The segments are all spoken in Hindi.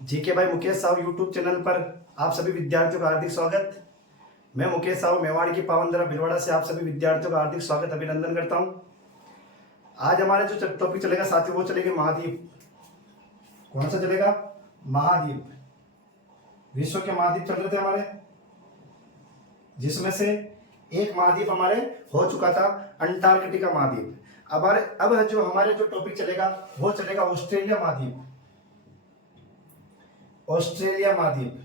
जीके भाई मुकेश साहू यूट्यूब चैनल पर आप सभी विद्यार्थियों का हार्दिक स्वागत। मैं मुकेश साहू मेवाड़ की पावनधरा भिलवाड़ा से आप सभी विद्यार्थियों का हार्दिक स्वागत अभिनंदन करता हूं। आज हमारे जो टॉपिक चलेगा साथियों वो चलेगा महाद्वीप। कौन सा चलेगा? महाद्वीप। विश्व के महाद्वीप चल रहे थे हमारे, जिसमें से एक महाद्वीप हमारे हो चुका था अंटार्कटिका महाद्वीप। अब जो हमारे जो टॉपिक चलेगा वो चलेगा ऑस्ट्रेलिया महाद्वीप। ऑस्ट्रेलिया महाद्वीप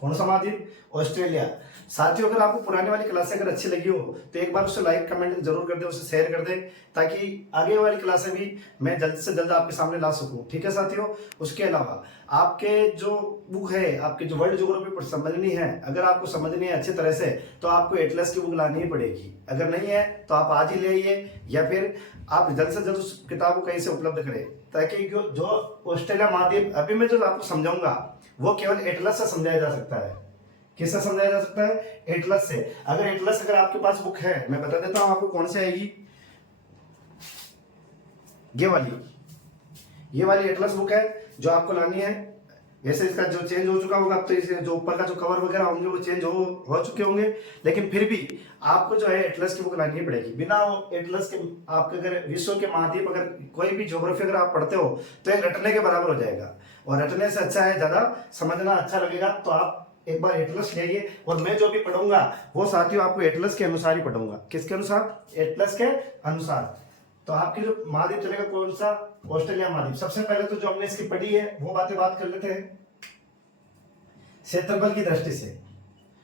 कौन सा महाद्वीप? ऑस्ट्रेलिया। साथियों अगर आपको पुरानी वाली क्लासें अगर अच्छी लगी हो तो एक बार उसे लाइक कमेंट जरूर कर दे, उसे शेयर कर दे, ताकि आगे वाली क्लासें भी मैं जल्द से जल्द आपके सामने ला सकूं। ठीक है साथियों। उसके अलावा आपके जो बुक है, आपकी जो वर्ल्ड ज्योग्राफी समझनी है, अगर आपको समझनी है अच्छी तरह से तो आपको एटलस की बुक लानी ही पड़ेगी। अगर नहीं है तो आप आज ही ले आइए, या फिर आप जल्द से जल्द उस किताब को कहीं से उपलब्ध करें, ताकि जो ऑस्ट्रेलिया महाद्वीप अभी मैं जो आपको समझाऊंगा वो केवल एटलस से समझाया जा सकता है। किससे समझाया जा सकता है? एटलस से। अगर आपके पास बुक है, मैं बता देता हूं आपको कौन से आएगी। ये वाली एटलस बुक है जो आपको लानी है। वैसे इसका जो चेंज हो चुका होगा, अब तो इसे जो ऊपर का जो कवर वगैरह होंगे वो चेंज हो चुके होंगे, लेकिन फिर भी आपको जो है एटलस की बुक लानी ही पड़ेगी। बिना एटलस के आपके अगर विश्व के महाद्वीप अगर कोई भी ज्योग्राफी अगर आप पढ़ते हो तो एक रटने के बराबर हो जाएगा, और रटने से अच्छा है ज्यादा समझना अच्छा लगेगा। तो आप एक बार एटलस ले आइए, और मैं जो भी पढ़ूंगा वो साथियों आपको एटलस के अनुसार ही पढ़ूंगा। किसके अनुसार? एटलस के अनुसार। तो आपकी जो महाद्वीप चलेगा कौन सा? ऑस्ट्रेलिया महाद्वीप। सबसे पहले तो जो हमने इसकी पढ़ी है वो बात कर लेते हैं क्षेत्रफल की दृष्टि से।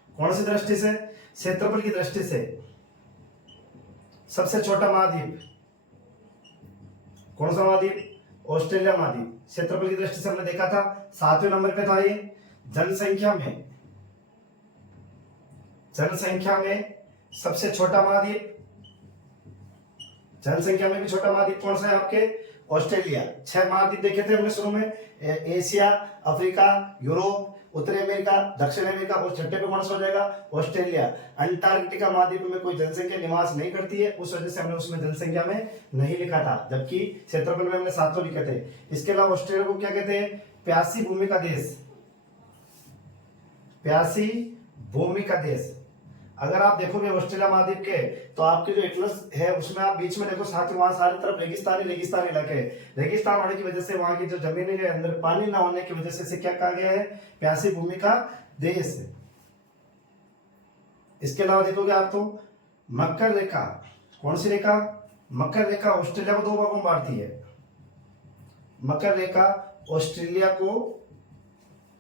कौन सी दृष्टि से? क्षेत्रफल की दृष्टि से सबसे छोटा महाद्वीप कौन सा महाद्वीप? ऑस्ट्रेलिया महाद्वीप। क्षेत्रफल की दृष्टि से हमने देखा था 7वें नंबर पे था ये। जनसंख्या में सबसे छोटा महाद्वीप, जनसंख्या में भी छोटा महाद्वीप कौन सा है आपके? ऑस्ट्रेलिया। 6 महाद्वीप देखे थे हमने शुरू में, एशिया, अफ्रीका, यूरोप, उत्तरी अमेरिका, दक्षिण अमेरिका, और छठे पे कौन सा हो जाएगा? ऑस्ट्रेलिया। अंटार्कटिका महाद्वीप में कोई जनसंख्या निवास नहीं करती है, उस वजह से हमने उसमें जनसंख्या में नहीं लिखा था, जबकि क्षेत्रफल में हमने 7 लिखे थे। इसके अलावा ऑस्ट्रेलिया को क्या कहते हैं? प्यासी भूमि का देश। प्यासी भूमि का देश। अगर आप देखोगे ऑस्ट्रेलिया महाद्वीप के, तो आपके जो एटलस है उसमें आप बीच में देखो साथ ही वहां सारी तरफ रेगिस्तान इलाके। रेगिस्तान होने की वजह से वहां की जो जमीन है अंदर पानी ना होने की वजह से इसे क्या कहा गया है? प्यासी भूमि का देश। इसके अलावा देखोगे आप तो मकर रेखा। कौन सी रेखा? मकर रेखा ऑस्ट्रेलिया को 2 भागों में बांटती है। मकर रेखा ऑस्ट्रेलिया को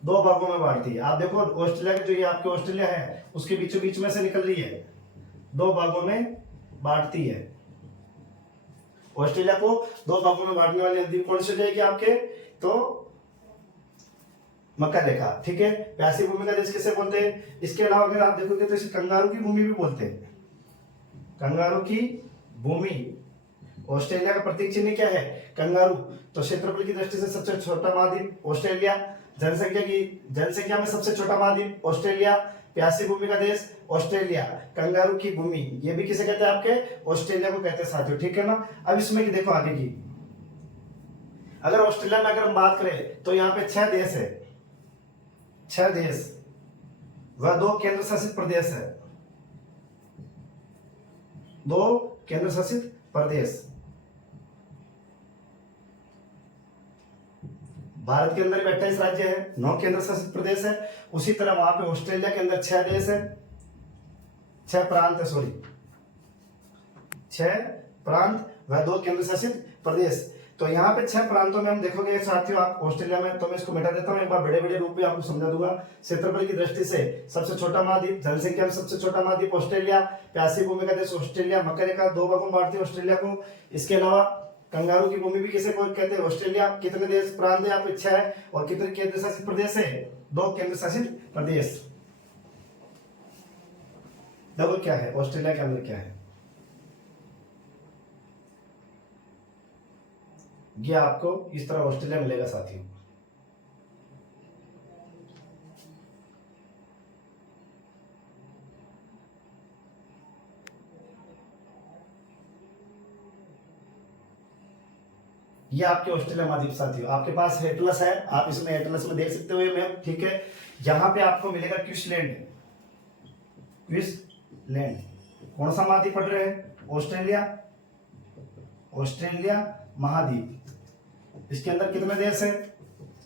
2 भागों में बांटती है। आप देखो ऑस्ट्रेलिया की जो ये आपके ऑस्ट्रेलिया है उसके बीचों बीच में से निकल रही है, 2 भागों में बांटती है। ऑस्ट्रेलिया को 2 भागों में बांटने वाली नदी कौन सी जाएगी आपके? तो मकर रेखा। ठीक है। प्यासी भूमि का देश किसे बोलते हैं? इसके अलावा अगर आप देखोगे तो इसे कंगारू की भूमि भी बोलते हैं। कंगारू की भूमि। ऑस्ट्रेलिया का प्रतीक चिन्ह क्या है? कंगारू। तो क्षेत्रफल की दृष्टि से सबसे छोटा महाद्वीप ऑस्ट्रेलिया, जनसंख्या में सबसे छोटा महाद्वीप ऑस्ट्रेलिया, प्यासी भूमि का देश ऑस्ट्रेलिया, कंगारू की भूमि, ये भी किसे कहते हैं आपके? ऑस्ट्रेलिया को कहते हैं साथियों। ठीक है ना। अब इसमें की देखो आगे की, अगर ऑस्ट्रेलिया में अगर हम बात करें तो यहाँ पे 6 देश है। 6 देश वह 2 केंद्र शासित प्रदेश है। 2 केंद्र शासित प्रदेश। भारत के अंदर 28 राज्य है, 9 केंद्र शासित प्रदेश है। उसी तरह वहां पे ऑस्ट्रेलिया के अंदर 6 देश है, 6 प्रांत है, सॉरी 6 प्रांत व 2 केंद्र शासित प्रदेश। तो यहाँ पे 6 प्रांतों में हम देखोगे साथियों, आप ऑस्ट्रेलिया में, तो मैं इसको मिटा देता हूँ एक बार बड़े बड़े रूप में आपको समझा दूंगा। क्षेत्रफल की दृष्टि से सबसे छोटा महाद्वीप, जनसंख्या में सबसे छोटा महाद्वीप ऑस्ट्रेलिया, प्यासी भूमि का देश ऑस्ट्रेलिया, मकर रेखा 2 भागों में बांटती है ऑस्ट्रेलिया को। इसके अलावा कंगारू की भूमि भी किसे कहते हैं? ऑस्ट्रेलिया। कितने देश प्रांत है? यहाँ पे 6 है। और कितने केंद्र शासित प्रदेश है? 2 केंद्र शासित प्रदेश। देखो क्या है ऑस्ट्रेलिया के अंदर क्या है, ये आपको इस तरह ऑस्ट्रेलिया मिलेगा साथियों। ये आपके ऑस्ट्रेलिया महाद्वीप साथियों। आपके पास एटलस है, आप इसमें एटलस में देख सकते हो ये मैप, ठीक है। यहाँ पे आपको मिलेगा क्विंसलैंड। क्विंसलैंड कौन सा महाद्वीप पढ़ रहे हैं? ऑस्ट्रेलिया, ऑस्ट्रेलिया महाद्वीप। इसके अंदर कितने देश है,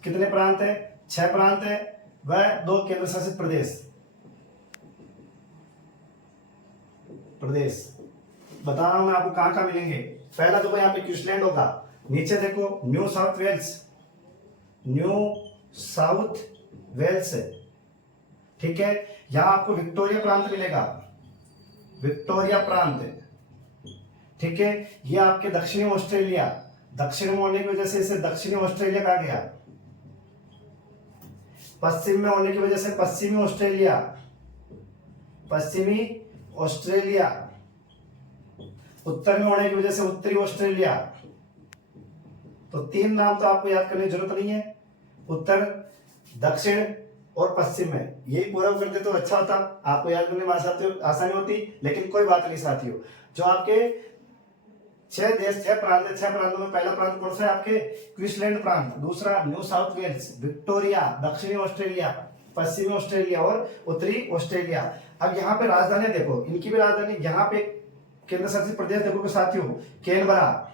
कितने प्रांत है? 6 प्रांत है वह 2 केंद्र शासित प्रदेश। बता रहा हूं मैं आपको कहां कहां मिलेंगे। पहला देखो यहाँ पे क्विंसलैंड होगा, नीचे देखो New South Wales, New South Wales, ठीक है। यहां आपको विक्टोरिया प्रांत मिलेगा, विक्टोरिया प्रांत, ठीक है। ये आपके दक्षिणी ऑस्ट्रेलिया, दक्षिण में होने की वजह से इसे दक्षिणी ऑस्ट्रेलिया कहा गया। पश्चिम में होने की वजह से पश्चिमी ऑस्ट्रेलिया, पश्चिमी ऑस्ट्रेलिया। उत्तर में होने की वजह से उत्तरी ऑस्ट्रेलिया। तो 3 नाम तो आपको याद करने की जरूरत नहीं है, उत्तर, दक्षिण और पश्चिम में। यही पूरा करते तो अच्छा होता, आपको याद करने में आसानी होती, लेकिन कोई बात नहीं साथियों। जो आपके 6 देश, 6 प्रांत है, 6 प्रांतों में पहला प्रांत कौन सा है? आपके क्विंसलैंड प्रांत, दूसरा न्यू साउथ वेल्स, विक्टोरिया, दक्षिणी ऑस्ट्रेलिया, पश्चिमी ऑस्ट्रेलिया और उत्तरी ऑस्ट्रेलिया। अब यहाँ पे राजधानी देखो, इनकी भी राजधानी, यहाँ पे केंद्र शासित प्रदेश देखोगे साथियों, कैनबरा,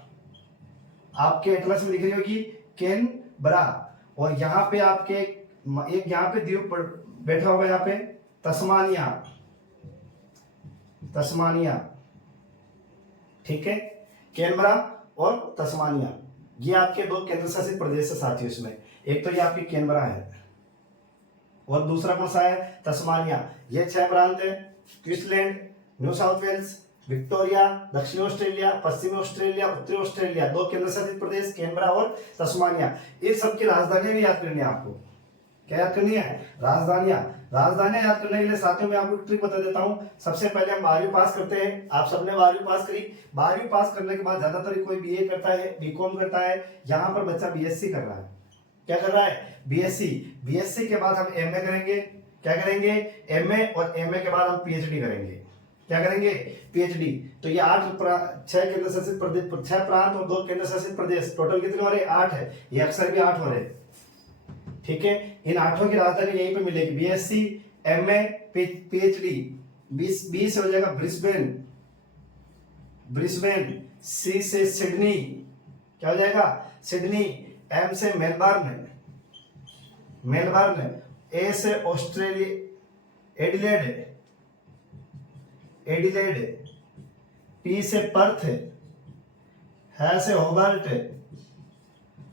आपके एटलस में दिख रही होगी कैनबरा। और यहाँ पे आपके एक यहाँ पे द्वीप बैठा होगा, यहाँ पे तस्मानिया, तस्मानिया, ठीक है। कैनबरा और तस्मानिया ये आपके 2 केंद्र शासित प्रदेश है साथियों। इसमें एक तो ये आपकी कैनबरा है और दूसरा कौन सा है? तस्मानिया। ये 6 प्रांत है, Queensland, New South Wales, Victoria, दक्षिणी ऑस्ट्रेलिया, पश्चिमी ऑस्ट्रेलिया, उत्तरी ऑस्ट्रेलिया, 2 केंद्र शासित प्रदेश, कैनबरा और तस्मानिया। इन सबकी राजधानियां भी याद करनी है आपको। क्या याद करनी है? राजधानियां। राजधानियां याद करने के लिए साथियों मैं आपको एक ट्रिक बता देता हूं। सबसे पहले हम 12वीं पास करते हैं, आप सबने 12वीं पास करी। 12वीं पास करने के बाद ज्यादातर कोई बीए करता है, बीकॉम करता है, यहाँ पर बच्चा बीएससी कर रहा है। क्या कर रहा है? बीएससी। बीएससी के बाद हम एमए करेंगे। क्या करेंगे? एमए। और एमए के बाद हम पीएचडी करेंगे। क्या करेंगे? पीएचडी। तो ये 6 केंद्र शासित प्रदेश, 6 प्रांत और 2 केंद्र शासित प्रदेश, टोटल कितने हो रहे? 8 है। ये अक्सर भी 8 हो रहे, ठीक है। इन 8 की राजधानी यहीं पे मिलेगी, बीएससी, एमए, पीएचडी। 20 हो जाएगा ब्रिस्बेन, ब्रिस्बेन। सी से सिडनी, क्या हो जाएगा? सिडनी। एम से मेलबर्न, मेलबर्न। ए से ऑस्ट्रेलिया, एडिलेड, एडिलेड। पी से पर्थ, है से होबर्ट,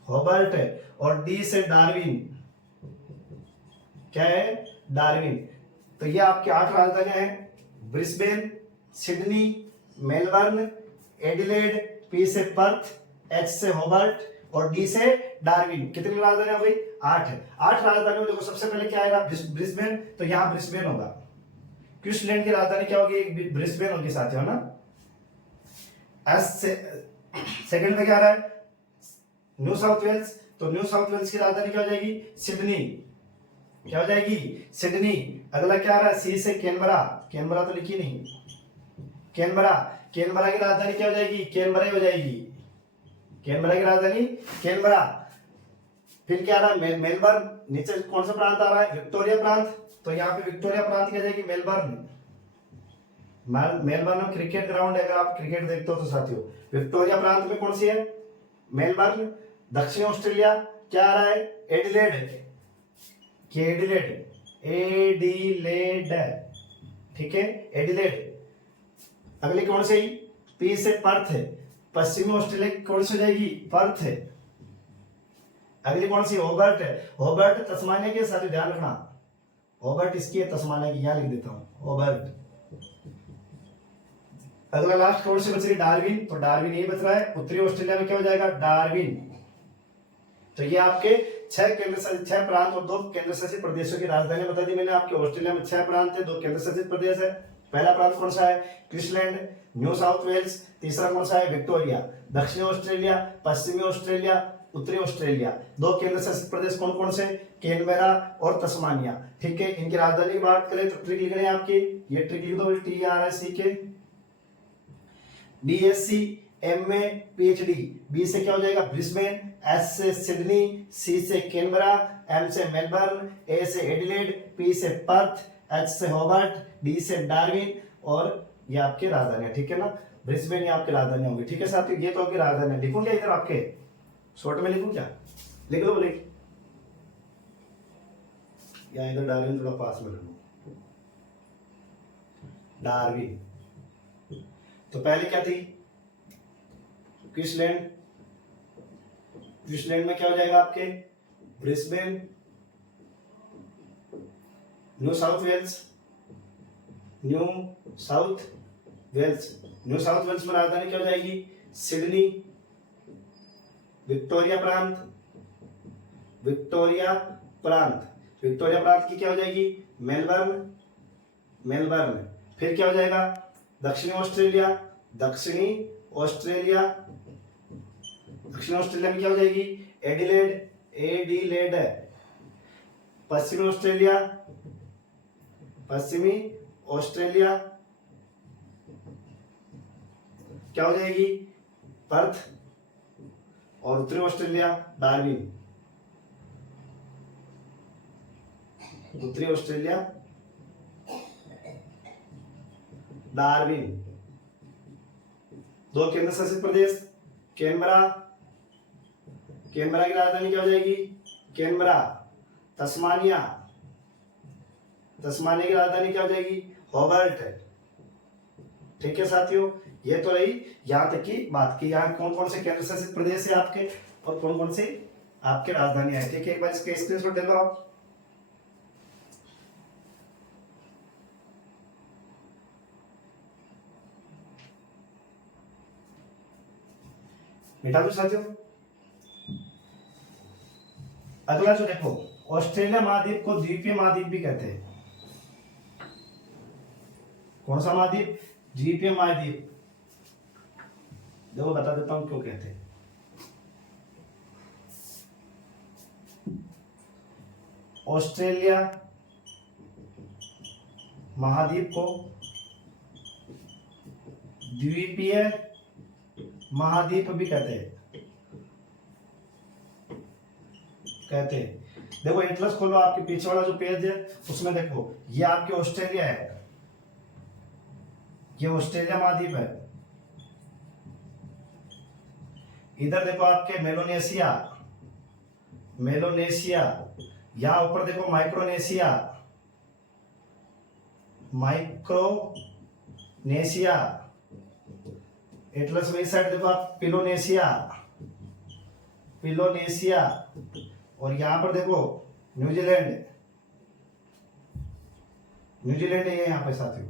होबर्ट। और डी से डार्विन, क्या है? डार्विन। तो ये आपके 8 राजधानियां हैं, Brisbane, Sydney, Melbourne, Adelaide, P से पर्थ, एच से होबर्ट और डी से डार्विन। कितनी राजधानियां हो गई? 8 है। 8 राजधानियों में देखो सबसे पहले क्या आएगा? ब्रिस्बेन। तो यहाँ ब्रिस्बेन होगा। क्विंसलैंड की राजधानी क्या होगी? ब्रिस्बेन होगी साथियों, ना। एस से सेकंड में क्या आ रहा है? New South Wales. तो न्यू साउथ वेल्स की राजधानी क्या हो जाएगी? सिडनी। क्या हो जाएगी? सिडनी। अगला क्या आ रहा है? सी से कैनबरा, कैनबरा तो लिखी नहीं, कैनबरा। कैनबरा की राजधानी क्या हो जाएगी? कैनबरा ही हो जाएगी। कैनबरा की राजधानी कैनबरा। फिर क्या आ रहा है? मेलबर्न। नीचे कौन सा प्रांत आ रहा है? विक्टोरिया प्रांत। तो यहाँ पे विक्टोरिया प्रांत क्या जाएगी? मेलबर्न। मेलबर्न में क्रिकेट ग्राउंड है, अगर आप क्रिकेट देखते हो तो साथियों। विक्टोरिया प्रांत में कौन सी है? मेलबर्न। दक्षिण ऑस्ट्रेलिया क्या आ रहा है? एडिलेड, एडिलेड, एडिलेड, ठीक है, एडिलेड। अगली कौन सी? पी से पर्थ है। पश्चिमी ऑस्ट्रेलिया कौन सी हो जाएगी? पर्थ है। अगली कौन सी? होबर्ट है। होबर्ट तस्मानिया के साथ ध्यान रखना, होबर्ट इसकी है, तस्मानिया की, यहां लिख देता हूं, होबर्ट। अगला लास्ट कौन सी बच रही? डार्विन। तो डार्विन यही बच रहा है। उत्तरी ऑस्ट्रेलिया में क्या हो जाएगा? डार्विन। तो ये आपके 6 प्रांत और 2 केंद्र शासित प्रदेशों की राजधानी बता दी मैंने आपके। ऑस्ट्रेलिया में 6 प्रांत है, 2 केंद्र शासित प्रदेश है। पहला प्रांत कौन सा है? Queensland, New South Wales. तीसरा कौन सा है? विक्टोरिया। दक्षिणी ऑस्ट्रेलिया, पश्चिमी ऑस्ट्रेलिया, उत्तरी ऑस्ट्रेलिया। 2 केंद्र शासित प्रदेश कौन कौन से? कैनबरा और तस्मानिया, ठीक है। इनकी राजधानी की बात करें तो ट्रिक लिख रहे हैं आपकी, ये ट्रिक लिख दो, TRIC के। बीएससी, एम में पीएचडी, बी से क्या हो जाएगा ब्रिस्बेन, एस से सिडनी, सी से कैनबरा, एम से मेलबर्न, ए से एडिलेड, पी से पर्थ, एच से होबर्ट, डी से डार्विन और ये आपकी राजधानी है, ठीक है ना। ब्रिस्बेन ये आपकी राजधानी होगी, ठीक है साथियों, ये तो आपकी राजधानी है। लिखूं क्या इधर आपके शॉर्ट में लिखूं क्या, लिख लो बोले, या इधर डार्विन थोड़ा पास में रखो, डार्विन। तो पहले क्या थी क्वींसलैंड, क्वींसलैंड में क्या हो जाएगा आपके Brisbane, New South Wales, New South Wales, New South Wales में राजधानी क्या हो जाएगी सिडनी, विक्टोरिया प्रांत, विक्टोरिया प्रांत, विक्टोरिया प्रांत की क्या हो जाएगी मेलबर्न, मेलबर्न। फिर क्या हो जाएगा दक्षिणी ऑस्ट्रेलिया, दक्षिणी ऑस्ट्रेलिया, दक्षिणी ऑस्ट्रेलिया में क्या हो जाएगी एडिलेड, एडिलेड। पश्चिमी ऑस्ट्रेलिया, पश्चिमी ऑस्ट्रेलिया क्या हो जाएगी पर्थ, और उत्तरी ऑस्ट्रेलिया डार्विन, उत्तरी ऑस्ट्रेलिया डार्विन। दो केंद्र शासित प्रदेश कैनबरा, कैनबरा की राजधानी क्या हो जाएगी कैनबरा, तस्मानिया, तस्मानिया की राजधानी क्या हो जाएगी हॉबर्ट, ठीक है साथियों। ये तो रही यहां तक की बात की, यहाँ कौन कौन से केंद्र शासित प्रदेश है आपके और कौन कौन से आपके राजधानी है, ठीक है। एक बार इसके स्क्रीनशॉट ले लो आप, मिटा दो साथियों। अगला जो देखो ऑस्ट्रेलिया महाद्वीप को द्वीपीय महाद्वीप भी कहते हैं, कौन सा महाद्वीप द्वीपीय महाद्वीप, देखो बता देता हूं क्यों कहते हैं। ऑस्ट्रेलिया महाद्वीप को द्वीपीय महाद्वीप भी कहते हैं, कहते हैं। देखो एटलस खोलो, आपके पीछे वाला जो पेज है उसमें देखो ये आपके ऑस्ट्रेलिया है, ये ऑस्ट्रेलिया महाद्वीप है। इधर देखो आपके मेलोनेशिया, मेलोनेशिया, यहां ऊपर देखो माइक्रोनेशिया, माइक्रोनेशिया। एटलस में इस साइड देखो आप पिलोनेशिया, पिलोनेशिया, और यहां पर देखो न्यूजीलैंड, न्यूजीलैंड है यहाँ पे साथियों।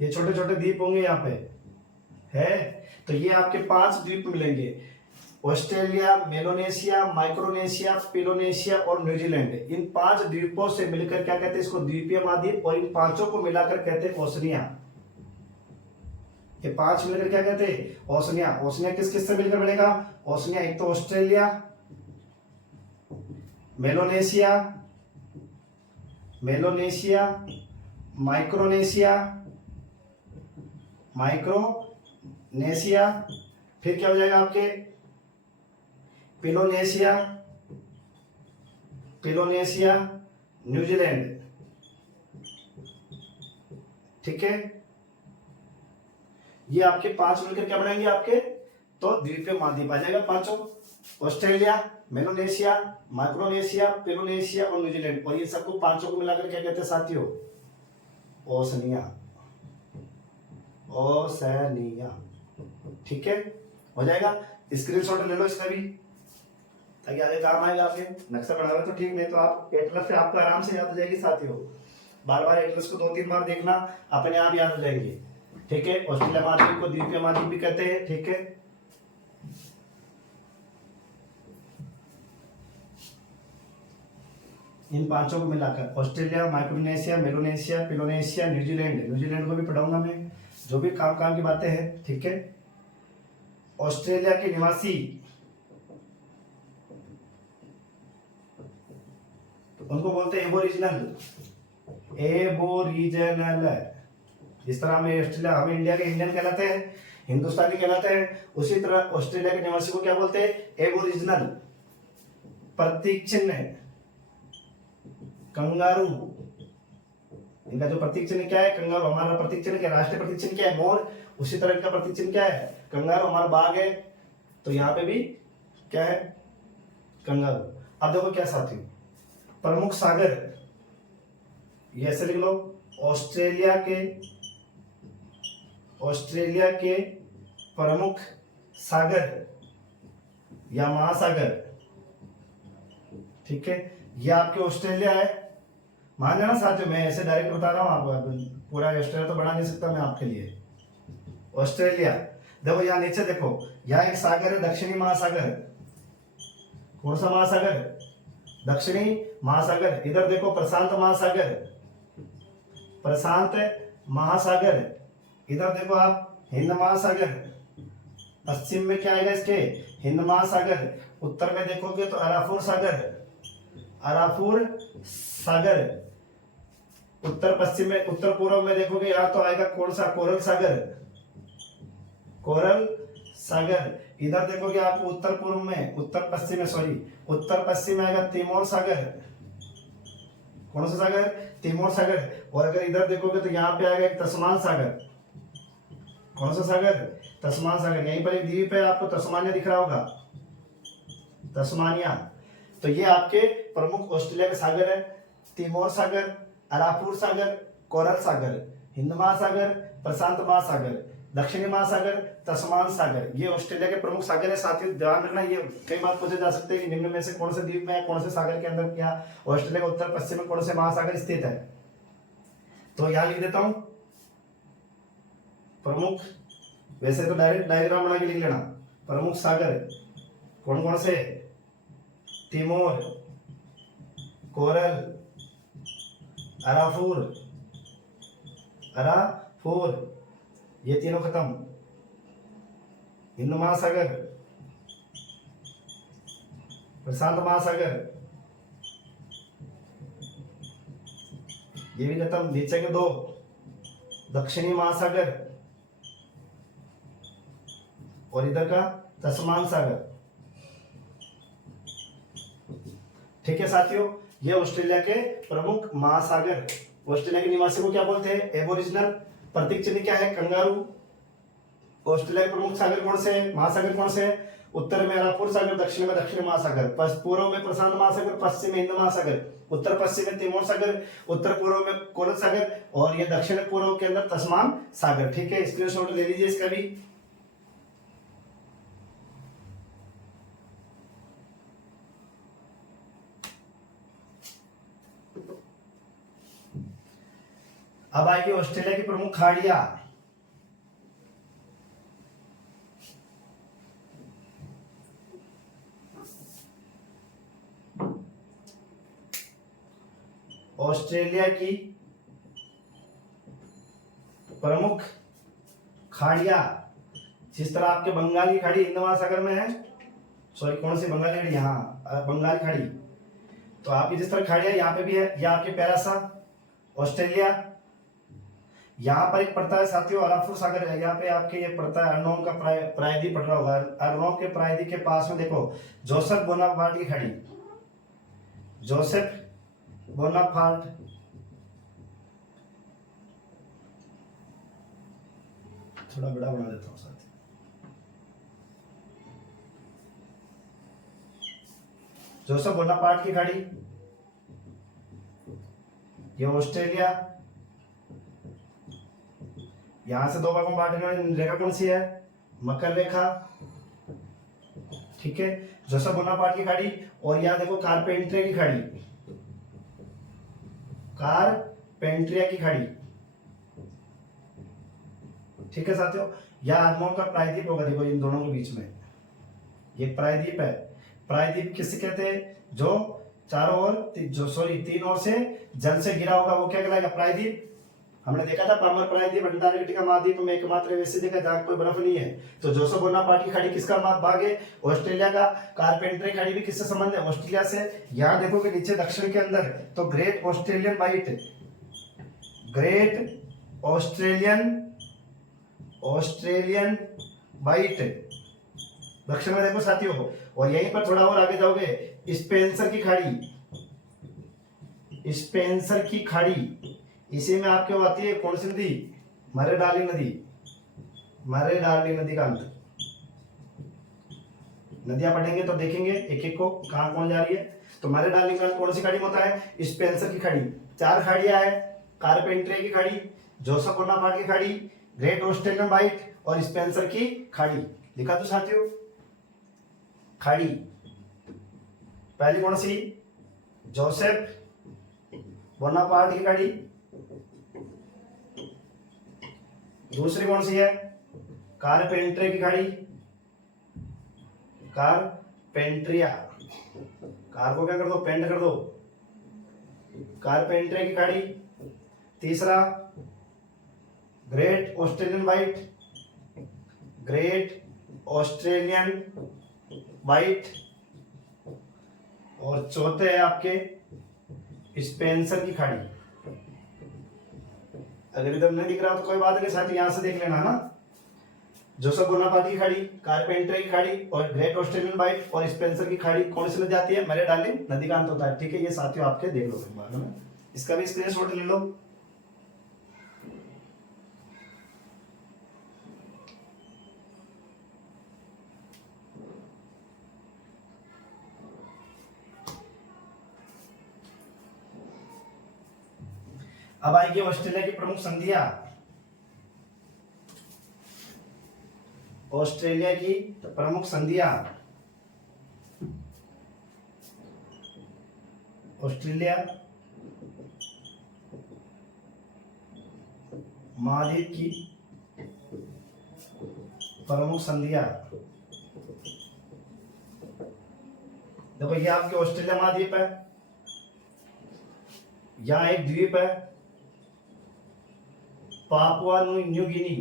ये छोटे छोटे द्वीप होंगे यहाँ पे है, तो ये आपके 5 द्वीप मिलेंगे, ऑस्ट्रेलिया, मेलोनेशिया, माइक्रोनेशिया, पिलोनेशिया और न्यूजीलैंड। इन 5 द्वीपों से मिलकर क्या कहते हैं इसको द्वीपीय महाद्वीप, और इन 5 को मिलाकर कहते हैं ओशनिया। ये 5 मिलकर क्या कहते हैं ओशनिया। ओशनिया किस किस से मिलकर बनेगा ओशनिया, एक तो ऑस्ट्रेलिया, मेलोनेशिया, मेलोनेशिया, माइक्रोनेशिया, माइक्रोनेशिया, फिर क्या हो जाएगा आपके पिलोनेशिया, पिलोनेशिया, न्यूजीलैंड, ठीक है। ये आपके 5 मिलकर क्या बनाएंगे आपके तो द्वीपीय महाद्वीप आ जाएगा पांचों, ऑस्ट्रेलिया, मेलोनेशिया, माइक्रोनेशिया, पिलोनेशिया और न्यूजीलैंड। और ये सबको 5 को मिलाकर क्या कहते हैं साथियों ओशनिया, ओशनिया, ठीक है। हो जाएगा, स्क्रीनशॉट ले लो इसका भी ताकि आगे काम आएगा। आपके नक्शा बना हुआ तो ठीक, नहीं तो आप एटलस से आपको आराम से याद हो जाएगी साथियों। बार बार एटलस को 2-3 बार देखना, अपने आप याद हो जाएंगे, ठीक है। ऑस्ट्रेलिया महाद्वीप को द्वीपीय महाद्वीप भी कहते हैं, ठीक है। इन 5 को मिलाकर ऑस्ट्रेलिया, माइक्रोनेशिया, मेलोनेशिया, पिलोनेशिया, न्यूजीलैंड, न्यूजीलैंड को भी पढ़ाऊंगा मैं, जो भी काम की बातें हैं, ठीक है। ऑस्ट्रेलिया के निवासी उनको बोलते हैं एबोरिजिनल, एबोरिजिनल, जिस तरह हमें ऑस्ट्रेलिया, हम इंडिया के इंडियन कहलाते हैं, हिंदुस्तानी कहलाते हैं, उसी तरह ऑस्ट्रेलिया के निवासी को क्या बोलते हैं? एबोरिजिनल। प्रतीक चिन्ह कंगारू, इनका जो प्रतीक चिन्ह क्या है? कंगारू। हमारा प्रतीक चिन्ह क्या है? राष्ट्रीय प्रतीक चिन्ह क्या है? मोर। उसी तरह इनका प्रतीक चिन्ह क्या है? कंगारू। हमारा बाघ है, तो यहाँ पे भी क्या है? कंगारू। अब देखो क्या साथियों, प्रमुख सागर, ये ऐसे लिख लो, ऑस्ट्रेलिया के प्रमुख सागर या महासागर, ठीक है, ये आपके ऑस्ट्रेलिया है। मान जाना साथियों, मैं ऐसे डायरेक्ट बता रहा हूँ आपको, पूरा ऑस्ट्रेलिया तो बना नहीं सकता मैं आपके लिए। ऑस्ट्रेलिया, देखो यहाँ नीचे देखो, यहाँ एक सागर है, दक्षिणी महासागर। कौन सा महासागर? दक्षिणी महासागर। इधर देखो प्रशांत महासागर, प्रशांत महासागर। इधर देखो आप हिंद महासागर। पश्चिम में क्या आएगा इसके? हिंद महासागर। उत्तर में देखोगे तो अराफुर सागर, अराफुर सागर। उत्तर पश्चिम में, उत्तर पूर्व में देखोगे यहाँ तो आएगा कौन सा? कोरल सागर, कोरल सागर। इधर देखोगे आप उत्तर पूर्व में, उत्तर पश्चिम में, सॉरी, उत्तर पश्चिम में आएगा तिमोर सागर। कौन सा सागर? तिमोर सागर। और अगर इधर देखोगे तो यहाँ पे आएगा एक तस्मान सागर। कौन सा सागर? तस्मान सागर। यहीं पर एक द्वीप है, आपको तस्मानिया दिख रहा होगा, तस्मानिया। तो ये आपके प्रमुख ऑस्ट्रेलिया के सागर है, तिमोर सागर, अराफुर सागर, कोरल सागर, हिंद महासागर, प्रशांत महासागर, दक्षिणी महासागर, तस्मान सागर। ये ऑस्ट्रेलिया के प्रमुख सागर है साथियों। ध्यान रखना, ये कई बार पूछे जा सकते हैं कि निम्न में से कौन से द्वीप में है, कौन से सागर के अंदर क्या ऑस्ट्रेलिया के उत्तर पश्चिम में कौन से महासागर स्थित है। तो यहां लिख देता हूं प्रमुख, वैसे तो डायरेक्ट डायग्राम बना के लिख लेना। प्रमुख सागर कौन कौन से? तिमोर, कोरल, अराफुर, अराफुर, ये तीनों खत्म। हिंद महासागर, प्रशांत महासागर, ये भी खत्म। नीचे के दो, दक्षिणी महासागर और इधर का तस्मान सागर। ठीक है साथियों, ये ऑस्ट्रेलिया के प्रमुख महासागर। ऑस्ट्रेलिया के निवासी को क्या बोलते हैं? एबोरिजिनल। प्रतीक चिन्ह क्या है? कंगारू। ऑस्ट्रेलिया के प्रमुख सागर कौन से हैं? महासागर कौन से हैं? उत्तर में अराफुर सागर, दक्षिण में दक्षिण महासागर, पूर्व में प्रशांत महासागर, पश्चिम में हिंद महासागर, उत्तर पश्चिम में तिमोर सागर, उत्तर पूर्व में कोरल सागर और ये दक्षिण पूर्व के अंदर तस्मान सागर। ठीक है, स्क्रीनशॉट ले लीजिए इसका भी। अब आएगी ऑस्ट्रेलिया की प्रमुख खाड़ियां। ऑस्ट्रेलिया की प्रमुख खाड़ियां, जिस तरह आपके बंगाल की खाड़ी हिंद महासागर में है, सॉरी कौन सी बंगाली खाड़ी? यहाँ बंगाल खाड़ी। तो आपकी जिस तरह खाड़ियां यहाँ पे भी है, यह आपके पैरासा ऑस्ट्रेलिया। यहाँ पर एक पड़ता है साथियों अराफुर सागर है, यहाँ पे आपके ये पड़ता है अरनोम का प्रायद्वीप पड़ रहा होगा। अरनोम के प्रायद्वीप के पास में देखो जोसेफ बोनापार्ट की खाड़ी, जोसेफ बोनापार्ट, थोड़ा बड़ा बना देता हूँ साथियों। जोसेफ बोनापार्ट की खाड़ी, ये ऑस्ट्रेलिया। यहां से दो भागों में बांटने वाली रेखा कौन सी है? मकर रेखा। ठीक है, जोसेफ बोनापार्ट की खाड़ी। और यहां देखो कारपेंट्रिया की खाड़ी, कारपेंट्रिया की खाड़ी। ठीक है साथियों, यह अरनोम का प्रायद्वीप होगा। देखो इन दोनों के बीच में ये प्रायद्वीप है। प्रायद्वीप किसे कहते हैं? जो चारों ओर तीन ओर से जल से घिरा होगा, वो क्या कहलाएगा? प्रायद्वीप। हमने देखा था पामर प्रायद्वीप अंटार्कटिका महाद्वीप में एकमात्र वैसे जगह जहां कोई बर्फ नहीं है। तो जोसेफ बोनापार्ट की खाड़ी किसका भाग है? ऑस्ट्रेलिया का। कारपेंट्री खाड़ी भी किससे संबंध है? ऑस्ट्रेलिया से। यहां देखोगे नीचे दक्षिण के अंदर तो great Australian white, great Australian white, दक्षिण में देखो साथियों। और यहीं पर थोड़ा और आगे जाओगे, स्पेंसर की खाड़ी, इसी में आपके आती है कौन सी नदी? मरे डार्लिंग नदी का अंत। नदियां पढ़ेंगे तो देखेंगे एक एक को कहां कौन जा रही है। तो मरे डार्लिंग का कौन सी खाड़ी में होता है? स्पेंसर की खाड़ी। 4 खाड़ियां है, कारपेंट्रे की खाड़ी, जोसेफ बोनापार्ट की खाड़ी, ग्रेट ऑस्ट्रेलियन वाइट और स्पेंसर की खाड़ी। लिखा तो साथियों खाड़ी। पहली कौन सी? जोसेफ बोनापार्ट की खाड़ी। दूसरी कौन सी है? कारपेंट्रे की खाड़ी, कारपेंट्रिया, कार को क्या कर दो? पेंट कर दो, कारपेंट्रे की खाड़ी। तीसरा ग्रेट ऑस्ट्रेलियन वाइट। और चौथे है आपके स्पेंसर की खाड़ी। अगर इधर नहीं दिख रहा तो कोई बात नहीं साथ, यहां से देख लेना ना। जोसेफ बोनापार्ट की खाड़ी, कारपेंटर की खाड़ी और ग्रेट ऑस्ट्रेलियन वाइट और स्पेंसर की खाड़ी कौन सी नदी आती है? मरे डार्लिंग नदी का अंत होता है। ठीक है, ये साथियों आपके देख लो बाद में, इसका भी स्क्रीनशॉट ले लो। अब आएगी ऑस्ट्रेलिया की प्रमुख संधियां। ऑस्ट्रेलिया की प्रमुख संधियां। ऑस्ट्रेलिया महाद्वीप की प्रमुख संधियां। देखो ये आपके ऑस्ट्रेलिया महाद्वीप है, यहां एक द्वीप है पापुआ न्यू गिनी,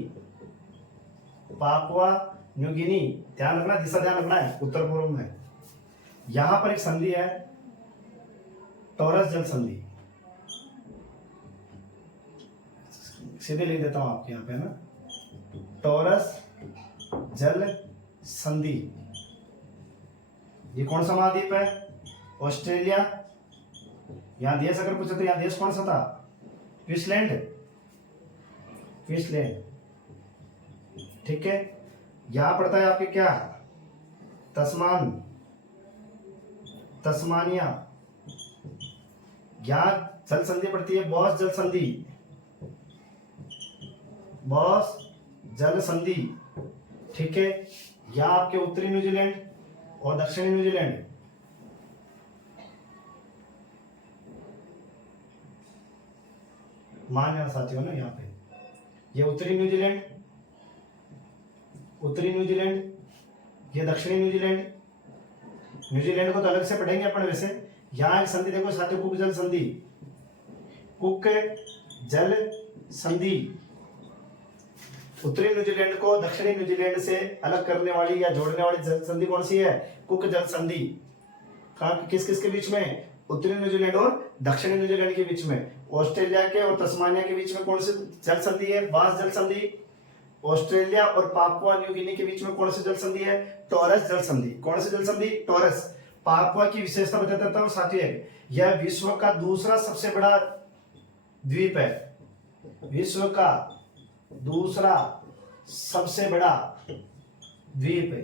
ध्यान रखना, दिशा ध्यान रखना है, उत्तर पूर्व में। यहां पर एक संधि है टॉरस जल संधि, सीधे लिख देता हूं आपके यहां पे ना, टॉरस जल संधि। ये कौन सा महाद्वीप है? ऑस्ट्रेलिया। यहां देश अगर पूछे तो यहां देश कौन सा था? क्वींसलैंड। ठीक है, यहां पड़ता है आपके क्या? तस्मानिया। यहां जल संधि पड़ती है बॉस जल संधि। ठीक है, यहां आपके उत्तरी न्यूजीलैंड और दक्षिणी न्यूजीलैंड। मान लेना साथियों ना, यहाँ पे ये उत्तरी न्यूजीलैंड, ये दक्षिणी न्यूजीलैंड को तो अलग से पढ़ेंगे अपन वैसे। यहां एक संधि देखो साथियों, कुक जल संधि। उत्तरी न्यूजीलैंड को दक्षिणी न्यूजीलैंड से अलग करने वाली या जोड़ने वाली जल संधि कौन सी है? कुक जल संधि। किस के बीच में? उत्तरी न्यूजीलैंड और दक्षिणी न्यूजीलैंड के बीच में। ऑस्ट्रेलिया के और तस्मानिया के बीच में कौन सी जल संधि है? बास जल संधि। ऑस्ट्रेलिया और पापुआ न्यू गिनी के बीच में कौन सी जल संधि है? टॉरस जल संधि। कौन सी जल संधि? टॉरस। पापुआ की विशेषता बता देता हूं साथियों, यह विश्व का दूसरा सबसे बड़ा द्वीप है। विश्व का दूसरा सबसे बड़ा द्वीप है।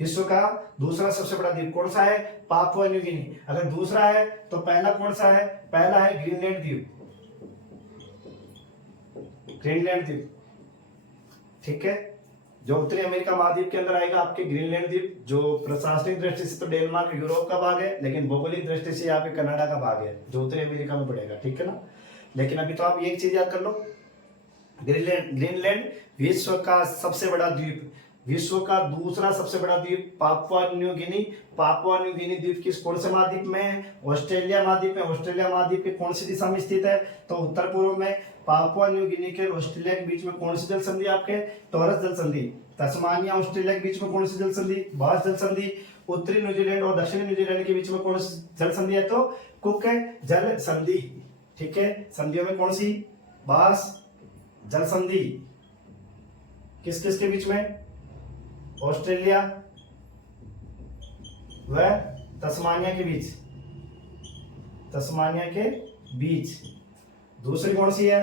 विश्व का दूसरा सबसे बड़ा द्वीप कौन सा है? Papua New Guinea. अगर दूसरा है तो पहला कौन सा है? पहला है ग्रीनलैंड द्वीप। ठीक है, जो उत्तरी अमेरिका महाद्वीप के अंदर आएगा आपके ग्रीनलैंड द्वीप, जो प्रशासनिक दृष्टि से तो डेनमार्क यूरोप का भाग है, लेकिन भौगोलिक दृष्टि से यहाँ पे कनाडा का भाग है, जो उत्तरी अमेरिका में पड़ेगा। ठीक है ना, लेकिन अभी तो आप एक चीज याद कर लो, ग्रीनलैंड विश्व का सबसे बड़ा द्वीप, विश्व का दूसरा सबसे बड़ा द्वीप पापुआ न्यू गिनी द्वीप किस कौन से महाद्वीप में है? ऑस्ट्रेलिया महाद्वीप में। ऑस्ट्रेलिया महाद्वीप के कौन सी दिशा में स्थित है? तो उत्तर पूर्व में। पापुआ न्यू गिनी के ऑस्ट्रेलिया के बीच में कौन सी जल संधि? आपके टॉरस जल संधि। तस्मानिया ऑस्ट्रेलिया के बीच में कौन सी जल संधि? बास जल संधि। उत्तरी न्यूजीलैंड और दक्षिणी न्यूजीलैंड के बीच में कौन सी जल संधि है? तो कुक जल संधि। ठीक है, संधियों में कौन सी बास जल संधि किस किस के बीच में? ऑस्ट्रेलिया व तस्मानिया के बीच, तस्मानिया के बीच। दूसरी कौन सी है?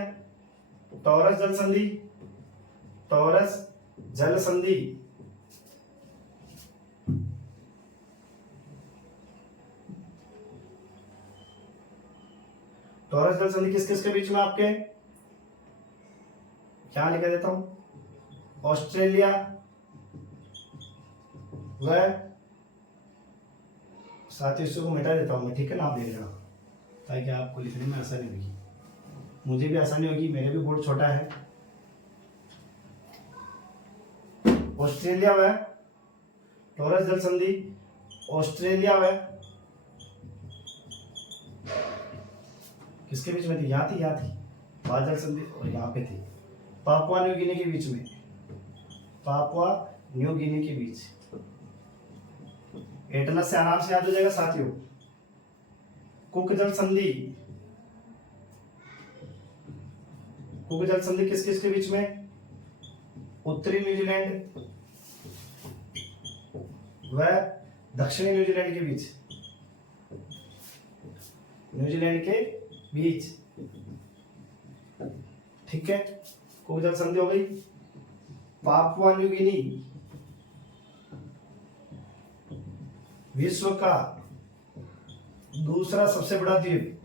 टॉरस जल संधि, टॉरस जल संधि टॉरस जल संधि किस किस के बीच में आपके? क्या लिख देता हूं, ऑस्ट्रेलिया व साथ ही इसको मिटा देता हूं मैं, ठीक है ना, आप देख लेना ताकि आपको लिखने में आसानी होगी, मुझे भी आसानी होगी, मेरे भी बोर्ड छोटा है। ऑस्ट्रेलिया व टॉरस जल संधि, ऑस्ट्रेलिया व किसके बीच में थी? यहाँ थी बादल संधि, और यहाँ पे थी पापुआ न्यू गिनी के बीच में, पापुआ न्यू गिनी के बीच। एटलस से आराम से याद हो जाएगा साथियों। कुक जल संधि, कुक जल संधि किस किस के बीच में? उत्तरी न्यूजीलैंड व दक्षिणी न्यूजीलैंड के बीच, न्यूजीलैंड के बीच, ठीक है। कुक जल संधि हो गई। पापुआ न्यू गिनी विश्व का दूसरा सबसे बड़ा द्वीप,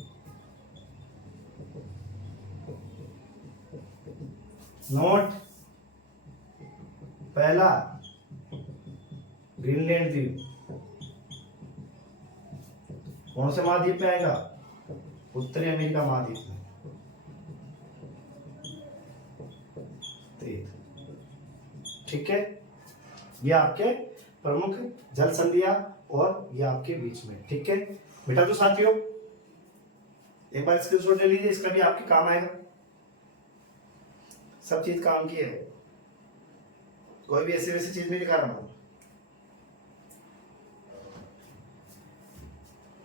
नोट पहला ग्रीनलैंड द्वीप। कौन से महाद्वीप में आएगा? उत्तरी अमेरिका महाद्वीप में। ठीक है, ये आपके प्रमुख जल संधियां और ये आपके बीच में, ठीक है बेटा। तो साथियों एक बार स्क्रीनशॉट ले लीजिए, इसका भी आपके काम आएगा, सब चीज काम की है, कोई भी ऐसी वैसी चीज नहीं दिखा रहा हूं।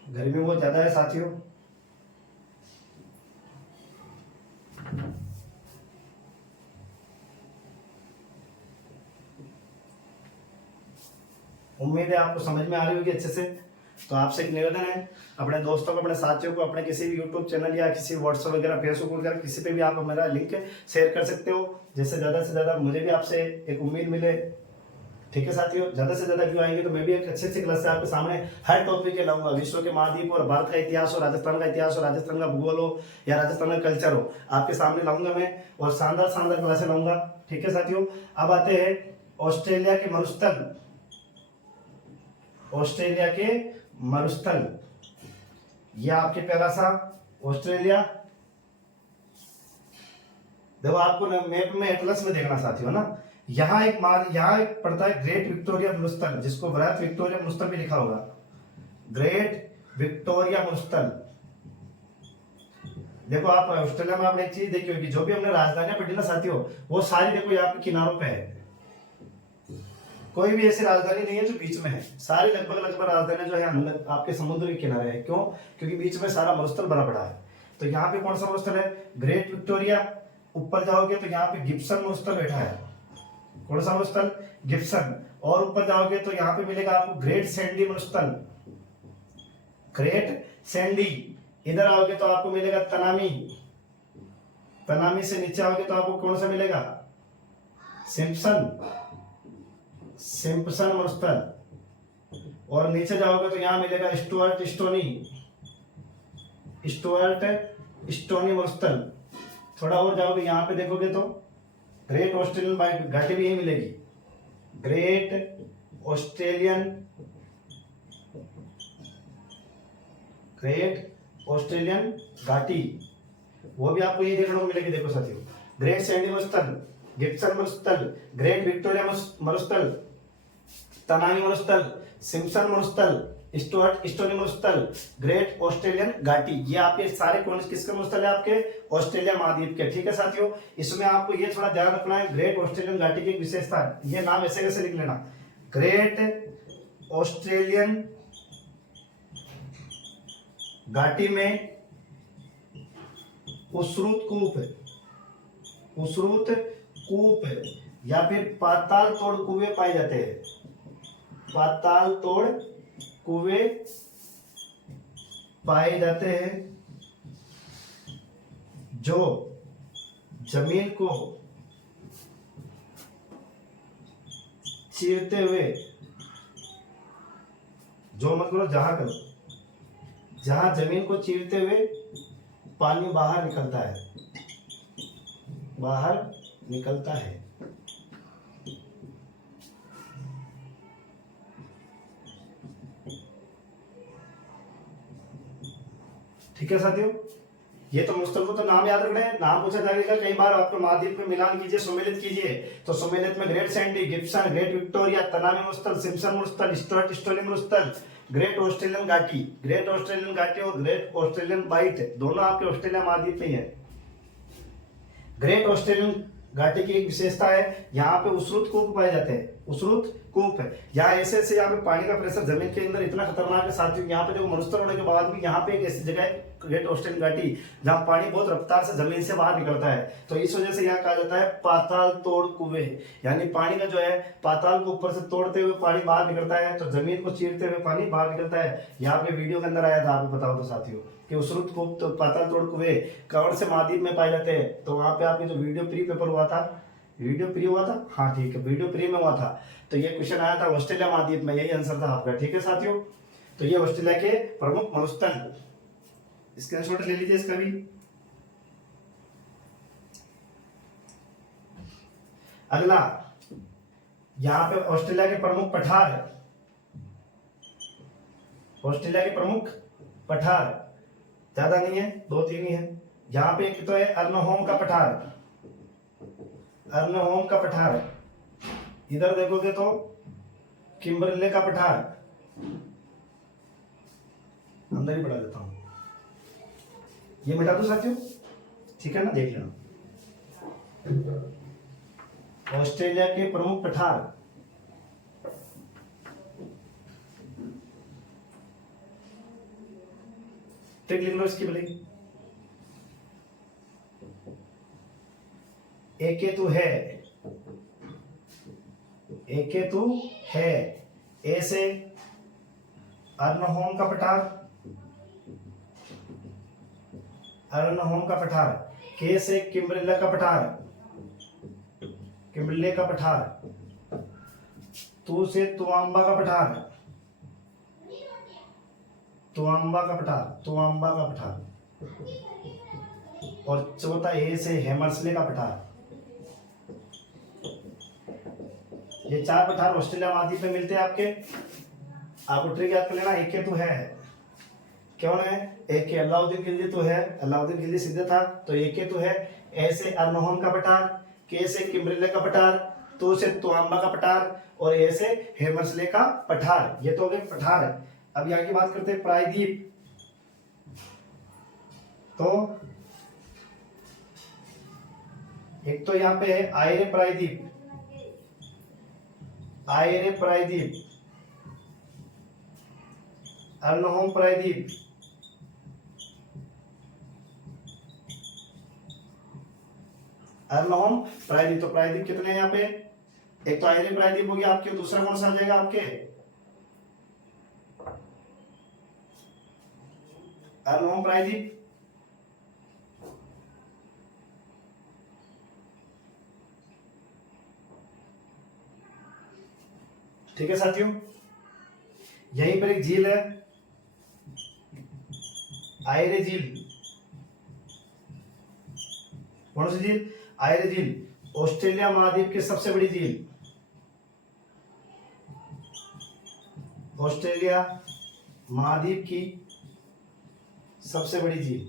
गर्मी बहुत ज्यादा है साथियों, उम्मीद है आपको समझ में आ रही होगी अच्छे से। तो आपसे एक निवेदन है, अपने दोस्तों को, अपने साथियों को, अपने किसी भी यूट्यूब चैनल या किसी व्हाट्सएप वगैरह, फेसबुक वगैरह, किसी पे भी आप मेरा लिंक शेयर कर सकते हो, जिससे ज़्यादा से ज़्यादा मुझे भी आपसे एक उम्मीद मिले, ठीक है साथियों। ज़्यादा से ज़्यादा व्यू आएंगे तो मैं भी एक अच्छी अच्छी क्लास से आपके सामने हर टॉपिक के लाऊंगा, विश्व के महाद्वीप और भारत का इतिहास और राजस्थान का इतिहास और राजस्थान का भूगोल हो या राजस्थान का कल्चर हो, आपके सामने लाऊंगा मैं, और शानदार शानदार क्लासे लाऊंगा, ठीक है साथियों। अब आते हैं ऑस्ट्रेलिया के मरुस्थल, ऑस्ट्रेलिया के मरुस्थल, यह आपके पहला सा ऑस्ट्रेलिया। देखो आपको मैप में एटलस में देखना साथियों ना, यहाँ एक पड़ता है ग्रेट विक्टोरिया मरुस्थल, जिसको बृहत विक्टोरिया मरुस्थल भी लिखा होगा, ग्रेट विक्टोरिया मरुस्थल। देखो आप ऑस्ट्रेलिया में आपने एक चीज देखी होगी, जो भी हमने राजधानियां पढ़ी ना साथियों, वो सारी देखो यहाँ पे किनारों पे है, कोई भी ऐसी राजधानी नहीं है जो बीच में है, सारी लगभग राजधानियां जो है आपके समुद्र के किनारे है। क्यों? क्योंकि बीच में सारा मरुस्थल भरा पड़ा है। तो यहाँ पे कौन सा मरुस्थल है? Great Victoria. ऊपर जाओगे तो यहाँ पे गिब्सन मरुस्थल बैठा है, कौन सा मरुस्थल? गिब्सन। और ऊपर जाओगे तो यहाँ पे मिलेगा आपको ग्रेट सैंडी मरुस्थल, ग्रेट सैंडी। इधर आओगे तो आपको मिलेगा तनामी, तनामी से नीचे आओगे तो आपको कौन सा मिलेगा? सिम्पसन, सिम्पसन मरुस्थल। और नीचे जाओगे तो यहाँ मिलेगा स्टुअर्ट स्टोनी, स्टुअर्ट स्टोनी मरुस्थल। थोड़ा और जाओगे यहाँ पे देखोगे तो ग्रेट ऑस्ट्रेलियन घाटी भी यही मिलेगी, ग्रेट ऑस्ट्रेलियन, ग्रेट ऑस्ट्रेलियन घाटी, वो भी आपको यही देखने को मिलेगी। देखो साथियों, ग्रेट सैंडी मरुस्थल, गिब्सन मरुस्थल, ग्रेट विक्टोरिया मरुस्थल, तनामी मरुस्थल, सिम्पसन मरुस्थल, स्टुअर्ट स्टोनी मरुस्थल, ग्रेट ऑस्ट्रेलियन घाटी, ये आपके सारे कौन किसके मरुस्थल है? आपके ऑस्ट्रेलिया महाद्वीप के, ठीक है साथियों। इसमें आपको ये थोड़ा ध्यान रखना है, ग्रेट ऑस्ट्रेलियन घाटी की एक विशेषता है, ये नाम ऐसे कैसे लिख लेना, ग्रेट ऑस्ट्रेलियन घाटी में उस्रुत कूप उसरूत कूप या फिर पाताल तोड़ कुएं पाए जाते हैं। पाताल तोड़ कुएं पाए जाते हैं जो जमीन को चीरते हुए, जो मत करो जहां करो, जहां जमीन को चीरते हुए पानी बाहर निकलता है, बाहर निकलता है। ठीक है साथियों, ये तो मुस्तल को तो नाम याद रखना है, नाम पूछा जाएगा कई बार आपको। महाद्वीप में मिलान कीजिए, सुमेलित कीजिए, तो सुमेलित में Great Sandy, Gibson, Great Victoria, Tanami मुस्तल, सिम्पसन मुस्तल, स्टुअर्ट स्टोलिंग मुस्तल, ग्रेट ऑस्ट्रेलियन घाटी, ग्रेट ऑस्ट्रेलियन घाटी और ग्रेट ऑस्ट्रेलियन बाइट दोनों आपके ऑस्ट्रेलिया महाद्वीप में ही है। ग्रेट ऑस्ट्रेलियन घाटी की एक विशेषता है, यहाँ पे उसरुत कूप पाए जाते हैं। उसरुत कूप है, यहाँ ऐसे यहाँ पे पानी का प्रेशर जमीन के अंदर इतना खतरनाक है साथियों। यहाँ पे देखो मरुस्थल होने के बाद भी यहाँ पे एक ऐसी जगह है ग्रेट ऑस्ट्रेलियन घाटी, जहाँ पानी बहुत रफ्तार से जमीन से बाहर निकलता है। तो इस वजह से यहाँ कहा जाता है पाताल तोड़ कुएं, यानी पानी का जो है पाताल को ऊपर से तोड़ते हुए पानी बाहर निकलता है, तो जमीन को चीरते हुए पानी बाहर निकलता है। यहाँ पे वीडियो के अंदर आया था, आपको बताओ तो साथियों कि उसरुत कूप तो पाताल तोड़ कुएं कौन से महाद्वीप में पाए जाते हैं। तो वहां पे आपने जो वीडियो प्री पेपर हुआ था, वीडियो प्री हुआ था, हाँ ठीक है, वीडियो प्री में हुआ था, तो ये क्वेश्चन आया था ऑस्ट्रेलिया महाद्वीप में, यही आंसर था आपका। ठीक है साथियों, तो ये ऑस्ट्रेलिया के प्रमुख मरुस्थल, स्क्रीनशॉट ले लीजिए इसका भी। अगला, यहाँ पे ऑस्ट्रेलिया के प्रमुख पठार, ऑस्ट्रेलिया के प्रमुख पठार ज्यादा नहीं है, 2-3 ही है। यहाँ पे एक तो है अर्नहोम का पठार, अर्नहोम का पठार, इधर देखोगे तो किम्बरले का पठार, अंदर ही बढ़ा देता हूं, ये मिटा दो साथियों, ठीक है ना, देख लेना। ऑस्ट्रेलिया के प्रमुख पठार, टिक लिख लो इसकी भले। एक हेतु है, एक हेतु है, ए से अर्नहोम का पठार, अर्नहोम का पठार, के से किम्बरले का पठार, किम्बरले का पठार, तू से तुआम्बा का पठार, तुआम्बा का पठार, तुआम्बा का पठार, और चौथा ए से हेमर्सले का पठार। ये 4 पठार ऑस्ट्रेलिया महाद्वीप में मिलते हैं आपके। आपको ट्रिक याद कर लेना, एक हेतु है, कौन है, एक के अलाउद्दीन खिलजी तो है, अलाउद्दीन खिलजी सीधे था, तो एक हेतु है, ऐसे अर्नहोम का पठार, के से किम्बरले का पठार, तो से तुआम्बा का पठार, और ऐसे हेमर्सले का पठार। ये तो हो गए पठार। अब यहाँ की बात करते हैं प्रायद्वीप। तो एक तो यहाँ पे है आयरे प्रायद्वीप, आयरे प्रायद्वीप, अर्नहोम प्रायद्वीप, अर्नहोम प्रायद्वीप। तो प्रायद्वीप कितने हैं यहाँ पे, एक तो आयरे प्रायद्वीप हो गया आपके, दूसरा कौन सा आ जाएगा आपके, अर्नहोम प्रायद्वीप। ठीक है साथियों, यहीं पर एक झील है, आयरे झील, कौन सी झील, आयरे झील, ऑस्ट्रेलिया महाद्वीप की सबसे बड़ी झील, ऑस्ट्रेलिया महाद्वीप की सबसे बड़ी झील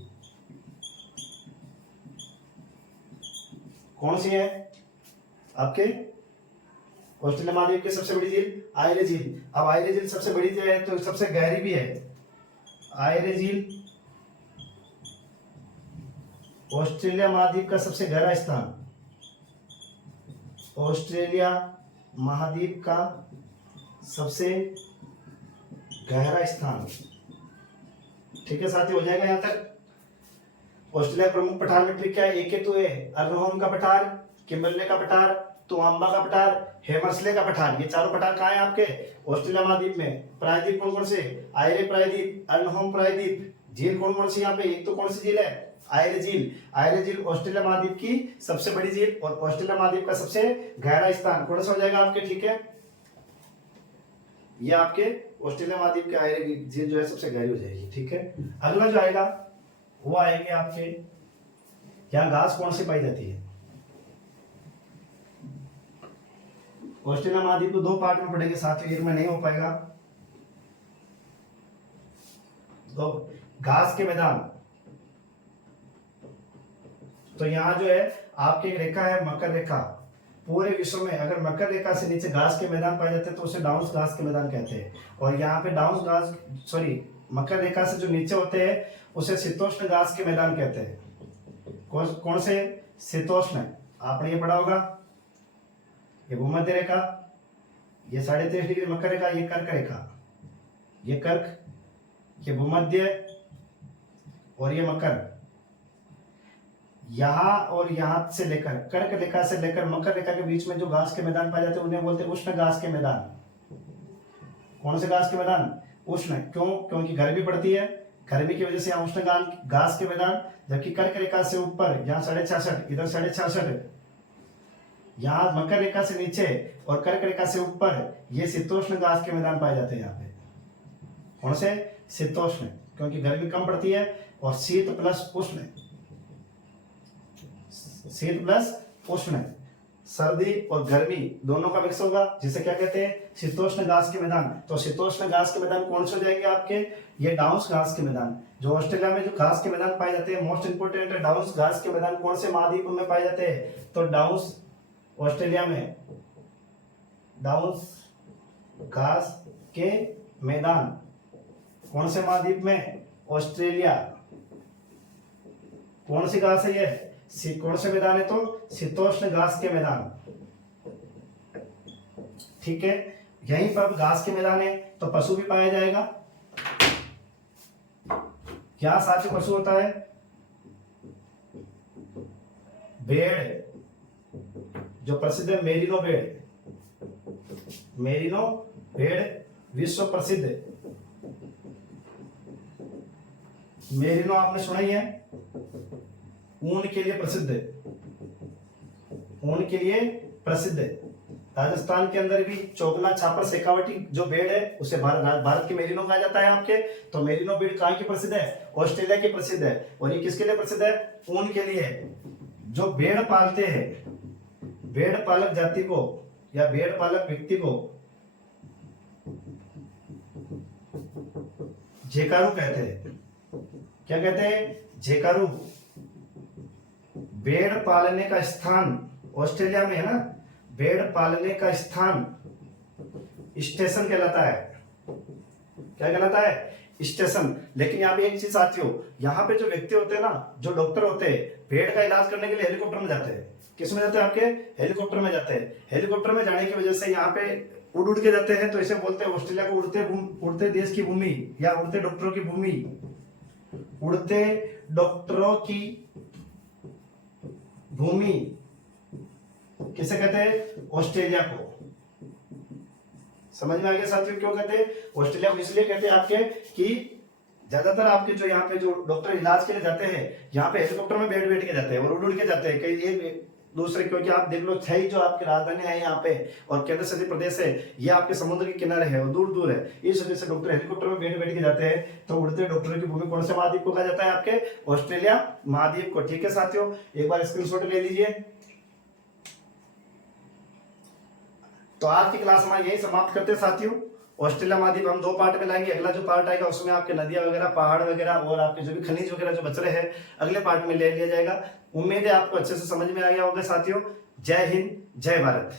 कौन सी है आपके, ऑस्ट्रेलिया महाद्वीप की सबसे बड़ी झील आयरे झील। अब आयरे झील सबसे बड़ी जो है तो सबसे गहरी भी है। आयरे झील ऑस्ट्रेलिया महाद्वीप का सबसे गहरा स्थान, ऑस्ट्रेलिया महाद्वीप का सबसे गहरा स्थान। ठीक है साथी, हो जाएगा यहाँ तक। ऑस्ट्रेलिया के प्रमुख पठार में क्या है? एक है तो है अर्नहोम का पठार, किम्बरले का पठार, तोआम्बा का पठार, हेमर्सले का पठार। ये चारों पठार कहाँ है आपके? ऑस्ट्रेलिया महाद्वीप में। प्रायद्वीप कौन कौन से? आयरे प्रायद्वीप, अर्नहोम प्रायद्वीप। झील कौन कौन सी यहाँ पे? एक तो कौन सी झील है? आयरे झील। आयरे झील ऑस्ट्रेलिया महाद्वीप की सबसे बड़ी झील और ऑस्ट्रेलिया महाद्वीप का सबसे गहरा स्थान। कौन सा हो जाएगा आपके? ठीक है, ये आपके ऑस्ट्रेलिया महाद्वीप के आयरे झील जो है सबसे गहरी हो जाएगी। ठीक है, अगला जो आएगा वो आएंगे आपके, यहाँ घास कौन सी पाई जाती है? ऑस्ट्रेलिया महाद्वीप को दो पार्ट में पढ़ेंगे साथ, एक में नहीं हो पाएगा। तो घास के मैदान, तो यहाँ जो है आपकी एक रेखा है मकर रेखा। पूरे विश्व में अगर मकर रेखा से नीचे घास के मैदान पाए जाते हैं तो उसे डाउन्स घास के मैदान कहते हैं। और यहाँ पे डाउन्स घास, सॉरी, मकर रेखा से जो नीचे होते हैं उसे शीतोष्ण घास के मैदान कहते हैं। कौन से? शीतोष्ण। आपने ये पढ़ा होगा। ये भूमध्य रेखा, ये 23.5 डिग्री मकर रेखा, ये कर्क रेखा, ये कर्क, ये भूमध्य और ये मकर। यहाँ और यहाँ से लेकर कर्क रेखा से लेकर मकर रेखा के बीच में जो घास के मैदान पाए जाते हैं उन्हें बोलते हैं उष्ण घास के मैदान। कौन से घास के मैदान? उष्ण। क्यों? क्योंकि गर्मी पड़ती है, गर्मी की वजह से यहाँ उष्ण घास के मैदान। जबकि कर्क रेखा से ऊपर यहाँ 66.5, इधर 66.5, यहाँ मकर रेखा से नीचे और कर्क रेखा से ऊपर ये शीतोष्ण घास के मैदान पाए जाते हैं यहाँ पे। कौन से? शीतोष्ण, क्योंकि गर्मी कम पड़ती है और शीत प्लस उष्ण, शीत प्लस उष्ण, सर्दी और गर्मी दोनों का मिक्स होगा, जिसे क्या कहते हैं? शीतोष्ण घास के मैदान। तो शीतोष्ण घास के मैदान कौन से हो जाएंगे आपके? ये डाउन्स घास के मैदान। जो ऑस्ट्रेलिया में जो घास के मैदान पाए जाते हैं, मोस्ट इंपोर्टेंट है डाउन्स घास के मैदान कौन से महाद्वीप में पाए जाते हैं? तो डाउन्स ऑस्ट्रेलिया में डाउन्स घास के मैदान कौन से महाद्वीप में? ऑस्ट्रेलिया। कौन सी घास है ये? कौन से मैदान है? तो शीतोष्ण घास के मैदान। ठीक है, यहीं पर घास के मैदान है तो पशु भी पाया जाएगा। क्या साथ पशु होता है? भेड़, जो प्रसिद्ध है मेरिनो भेड़। मेरिनो भेड़ विश्व प्रसिद्ध। मेरिनो आपने सुना ही है, ऊन के लिए प्रसिद्ध है, ऊन के लिए प्रसिद्ध है। राजस्थान के अंदर भी चोगला, छापर, शेखावटी जो भेड़ है उसे भारत की मेरिनो कहा जाता है आपके। तो मेरिनो भेड़ कहाँ की प्रसिद्ध है? ऑस्ट्रेलिया की प्रसिद्ध है। और ये किसके लिए प्रसिद्ध है? ऊन के लिए। जो भेड़ पालते हैं, भेड़ पालक जाति को या भेड़ पालक व्यक्ति को झेकारू कहते हैं। क्या कहते हैं? झेकारू। भेड़ पालने का स्थान ऑस्ट्रेलिया में है ना, भेड़ पालने का स्थान स्टेशन कहलाता है। क्या कहलाता है? स्टेशन। लेकिन यहाँ पे एक चीज आती हो, यहाँ पे जो व्यक्ति होते हैं ना, जो डॉक्टर होते हैं, भेड़ का इलाज करने के लिए हेलीकॉप्टर में जाते हैं। किस में जाते हैं आपके? हेलीकॉप्टर में जाते हैं। हेलीकॉप्टर में जाने की वजह से यहाँ पे उड़ के जाते हैं, तो इसे बोलते हैं ऑस्ट्रेलिया को उड़ते देश की भूमि या उड़ते डॉक्टरों की भूमि। उड़ते डॉक्टरों की भूमि किसे कहते हैं? ऑस्ट्रेलिया को। समझ में आ गया साथियों क्यों कहते हैं ऑस्ट्रेलिया को? इसलिए कहते हैं आपके कि ज्यादातर आपके जो यहाँ पे जो डॉक्टर इलाज के लिए जाते हैं, यहाँ पे हेलीकॉप्टर में बैठ के जाते हैं और उड़ के जाते हैं कई एक दूसरे, क्योंकि आप देख लो थई जो आपकी राजधानी है यहाँ पे और केंद्र शासित प्रदेश है, ये आपके समुद्र के किनारे है और दूर दूर है। इस वजह से डॉक्टर हेलीकॉप्टर में बैठ के जाते हैं। तो उड़ते डॉक्टरों की भूमि कौन से महाद्वीप को कहा जाता है? आपके ऑस्ट्रेलिया महाद्वीप को। ठीक है साथियों, एक बार स्क्रीनशॉट ले लीजिए। तो आज की क्लास हमारी यही समाप्त करते हैं साथियों। ऑस्ट्रेलिया महाद्वीप हम 2 पार्ट में लाएंगे। अगला जो पार्ट आएगा उसमें आपके नदियां वगैरह, पहाड़ वगैरह और आपके जो भी खनिज वगैरह जो बच रहे हैं अगले पार्ट में ले लिया जाएगा। उम्मीद है आपको अच्छे से समझ में आ गया होगा साथियों। जय हिंद, जय भारत।